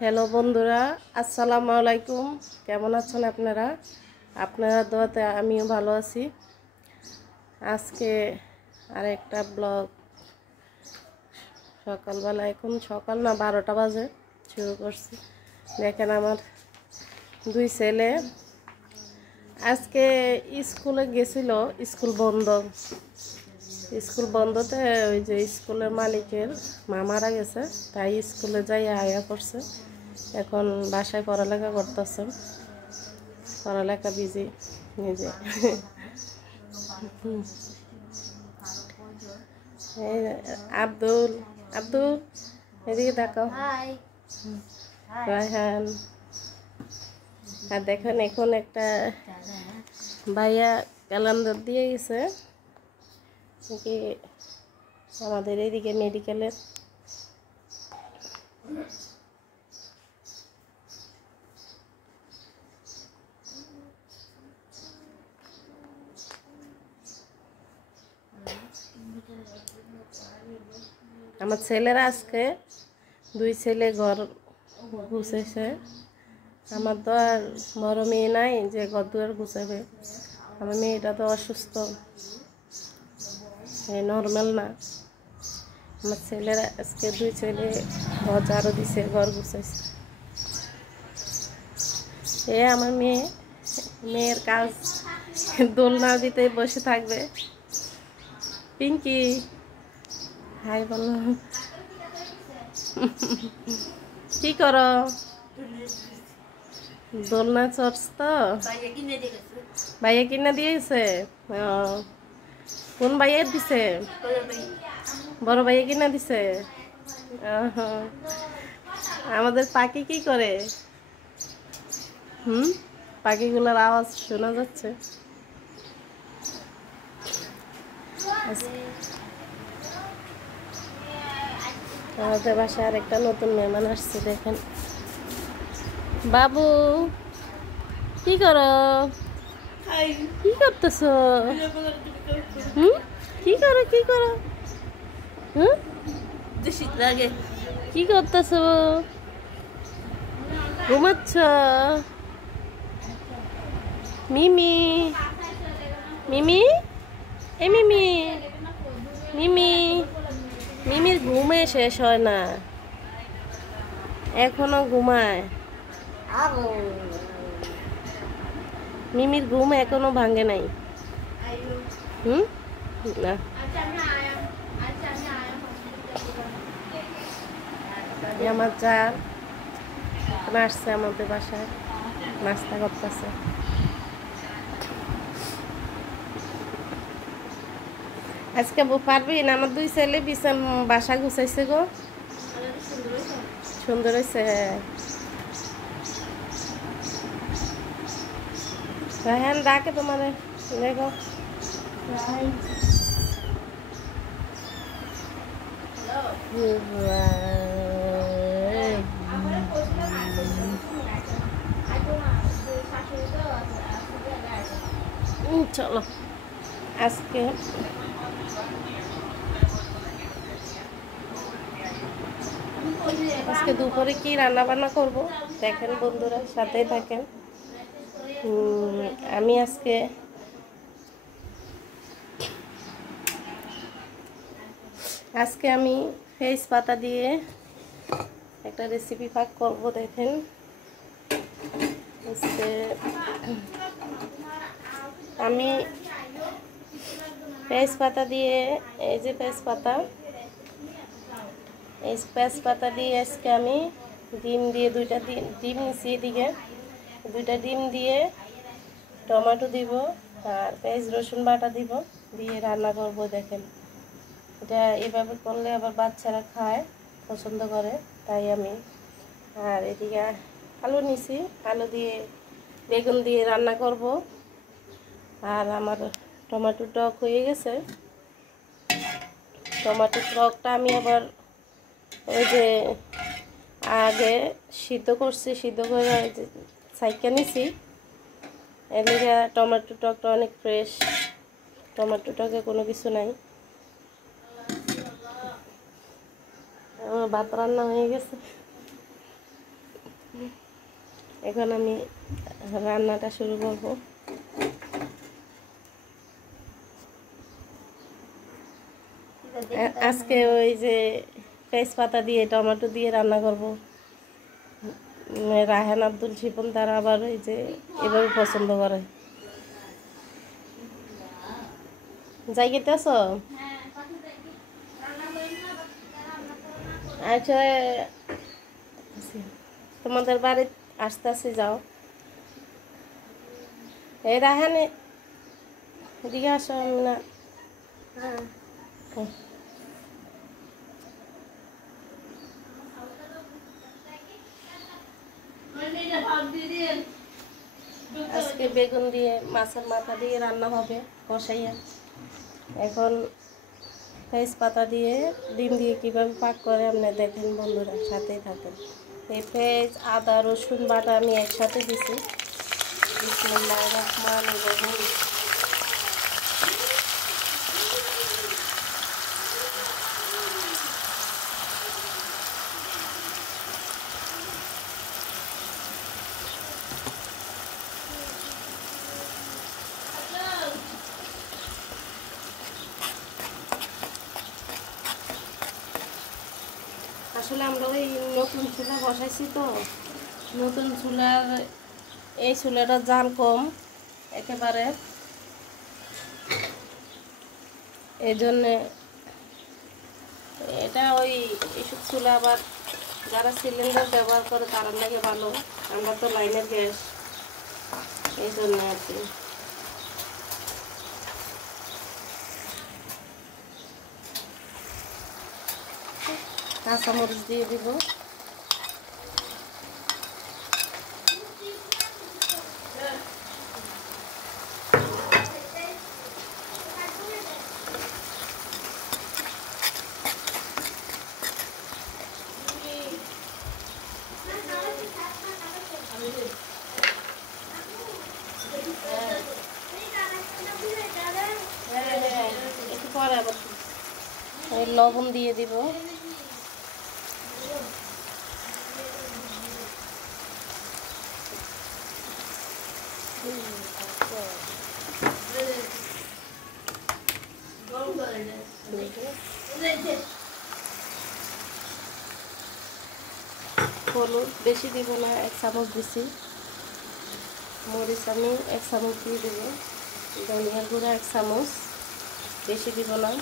Hello বন্ধুরা, আসসালামু আলাইকুম। কেমন আছেন আপনারা? আপনারা দোয়াতে আমিও ভালো আছি। আজকে আরেকটা ব্লগ সকালবেলা, এখন সকাল না 12টা বাজে শুরু করছি। দেখেন আমার দুই ছেলে আজকে স্কুলে গেছিল, স্কুল বন্ধতে ওই যে স্কুলের মালিকের মা মারা গেছে, তাই স্কুলে যাই আয়া করছে। এখন বাসায় পড়ালেখা করতেছে, পড়ালেখা বিজি নিজে। আব্দুল আব্দুল এদিকে দেখো, রায়হান। আর দেখেন এখন একটা ভাইয়া ক্যালেন্ডার দিয়ে গেছে কি আমাদের এইদিকে মেডিকেলের। আমার ছেলেরা আজকে দুই ছেলে ঘর গুছাইছে। আমার তো আর বড় মেয়ে নাই যে ঘর দুয়ার গুছাবে। আমার মেয়েটা তো অসুস্থ, নর্মাল না। আমার ছেলেরা আজকে দুই ছেলে ঘর ঝাড়ু দিছে, ঘর গুছাইছে। আমার মেয়ের কাজ দোলনা দিতে বসে থাকবে। পিঙ্কি হাই বলো, কি করো? দোলনা চড়ছ তো? ভাইয়া কিনে দিয়েছে। কোন ভাইয়া দিছে? বড় ভাইয়া কিনে দিছে। আমাদের পাখি কি করে? পাখিগুলোর আওয়াজ শোনা যাচ্ছে। আমাদের বাসায় আরেকটা নতুন মেহমান আসছে। দেখেন বাবু, কি করো? কি করতেছ? কি করো কি করো? কি করতেছ? ঘুমাচ্ছ? মিমি মিমি এ মিমি মিমি মিমির ঘুমে শেষ হয় না, এখনো ঘুমায়। মিমির ঘুম এখনো ভাঙে নাই। না আমার যা আসছে আমাদের বাসায়, নাস্তা করতেছে। আজকে পারবি না? আমার দুই ছেলে বাসা গুছাইছে গো, সুন্দর হয়েছে। রায়হান ডাকে তোমারে, দেখো চলো। আজকে দুপুরে কি রান্না বান্না করব দেখেন বন্ধুরা, সাথেই থাকেন। আমি আজকে আমি ফেস পাতা দিয়ে একটা রেসিপি পাক করব। দেখেন আমি পেঁয়াজ পাতা দিয়ে, এই যে পেঁয়াজ পাতা দিয়ে আজকে আমি ডিম দিয়ে ডিম নিচ্ছি। এদিকে দুইটা ডিম দিয়ে টমেটো দিব আর পেঁয়াজ রসুন বাটা দিব, দিয়ে রান্না করব। দেখেন এটা এভাবে করলে আবার বাচ্চারা খায়, পছন্দ করে, তাই আমি। আর এদিকে আলু নিছি, আলু দিয়ে বেগুন দিয়ে রান্না করব। আর আমার টমেটো টক হয়ে গেছে। টমেটো টকটা আমি আবার ওই যে আগে সিদ্ধ করছি, সিদ্ধ করে ছাইকা নিছি। এদিকে টমেটো টকটা অনেক ফ্রেশ, টমেটো টকে কোনো কিছু নাই। আমার ভাত রান্না হয়ে গেছে, এখন আমি রান্নাটা শুরু করব। আজকে ওই যে তেজপাতা দিয়ে টমেটো দিয়ে রান্না করব। রায়হান আব্দুল শিপন তারা আবার ওই যে এভাবে পছন্দ করে। যাই খেতে আসো? আচ্ছা, তোমাদের বাড়ি আস্তে আস্তে যাও। এই রায়হান এদিকে আসো। না, আজকে বেগুন দিয়ে মাছের মাথা দিয়ে রান্না হবে কষাইয়া। এখন তেজপাতা দিয়ে ডিম দিয়ে কীভাবে পাক করে আপনি দেখেন বন্ধুরা, সাথেই থাকেন। এই পেঁয়াজ আদা রসুন বাটা আমি একসাথে দিছি। বিসমিল্লাহির রহমানির রহিম। আসলে আমরা ওই নতুন চুলা বসাইছি তো, নতুন চুলার এই চুলাটার জাল কম একেবারে, এই জন্যে এটা ওই এইসব চুলা আবার যারা সিলিন্ডার ব্যবহার করে তার লাগে ভালো, আমরা তো লাইনের গ্যাস, এই জন্য আর কি। কাঁচামরিচ দিয়ে দিব। একটু পরে আবার লবণ দিয়ে দিব। হলুদ বেশি দিব না, 1 চামচ দিছি। মরিচ আমি 1 চামচ দিয়ে দেবো। ধনিয়ার গুঁড়া 1 চামচ, বেশি দিব না।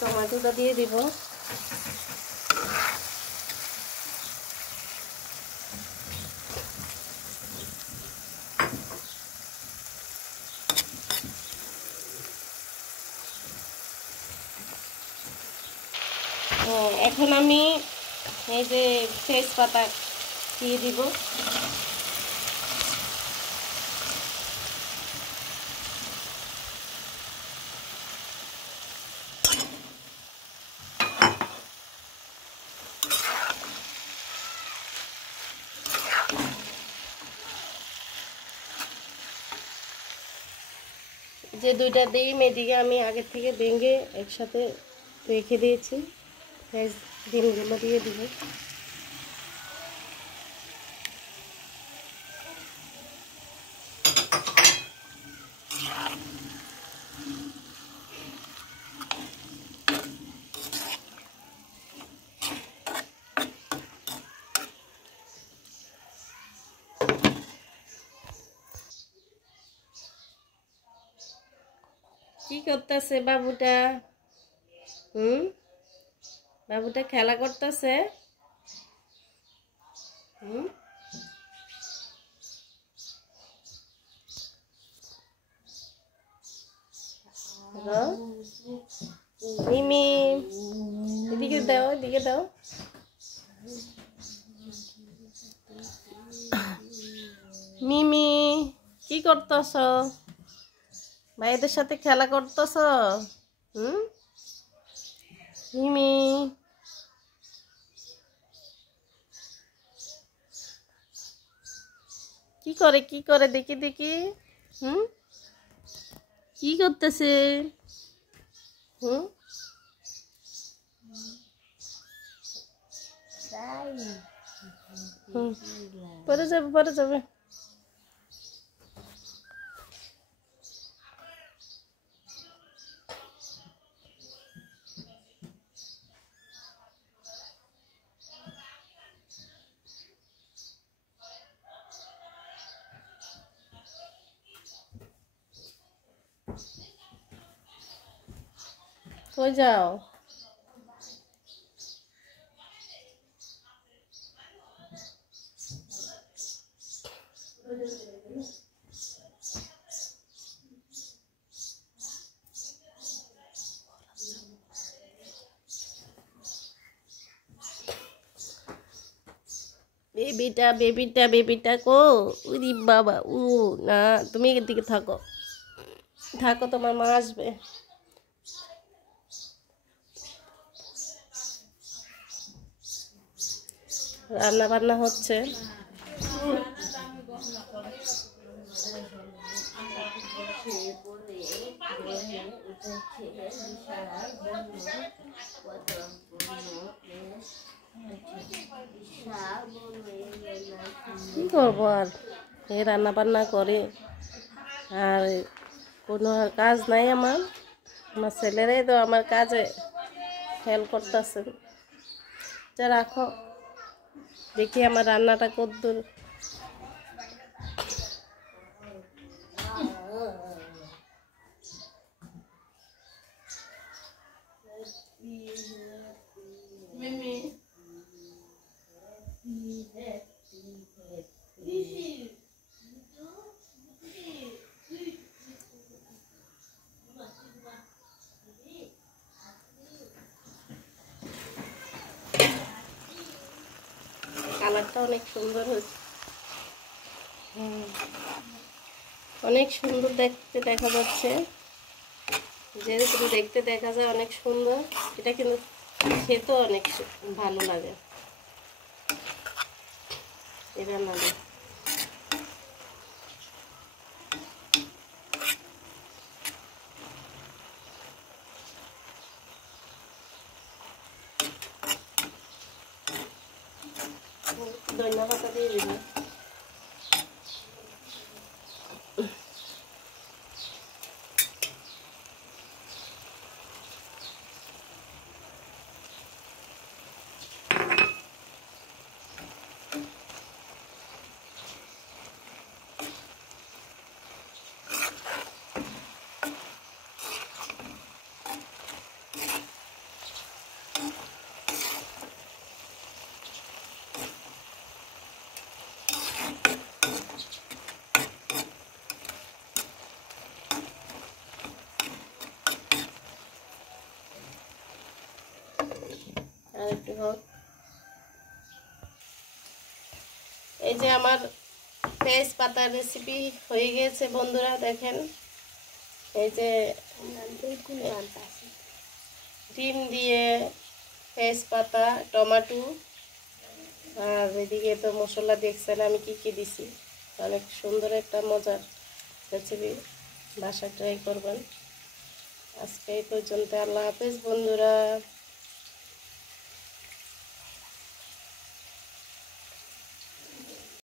টমেটোটা দিয়ে দিব। এখন আমি এই যে তেজপাতা দিয়ে দিব। যে 2টা ডিম এদিকে আমি আগে থেকে ভেঙে একসাথে রেখে দিয়েছি, ডিমগুলো দিয়ে দিব। কি করতেছে বাবুটা? বাবুটা খেলা করতেছে। মিমি এদিকে দাও, এদিকে দাও। মিমি কি করতেছ? ভাইদের সাথে খেলা করতেছ? মিমি কি করে দেখি দেখি। কি করতেছে? পরে যাবে। কই যাও? বেবিটা কো? উরি বাবা, না তুমি এর দিকে থাকো, তোমার মা আসবে। রান্না বান্না হচ্ছে। কি করবো আর, এই রান্না বান্না করে আর কোনো কাজ নাই আমার ছেলেরাই তো আমার কাজে হেল্প করতেছে। যা রাখো, দেখি আমার রান্নাটা কদ্দূর। কালারটা অনেক সুন্দর হয়েছে, অনেক সুন্দর দেখতে দেখা যাচ্ছে। যেরকম দেখতে দেখা যায় অনেক সুন্দর, এটা কিন্তু খেতেও অনেক ভালো লাগে। এটা না ধনিয়া পাতা দিয়ে দিবি। আর একটু হোক। এই যে আমার পেঁয়াজ পাতার রেসিপি হয়ে গেছে বন্ধুরা, দেখেন। এই যে ডিম দিয়ে পেঁয়াজ পাতা, টমেটো, আর এদিকে তো মশলা দেখছেন আমি কি কি দিছি। অনেক সুন্দর একটা মজার রেসিপি, বাসায় ট্রাই করবেন। আজকে এই পর্যন্ত, আল্লাহ হাফেজ বন্ধুরা।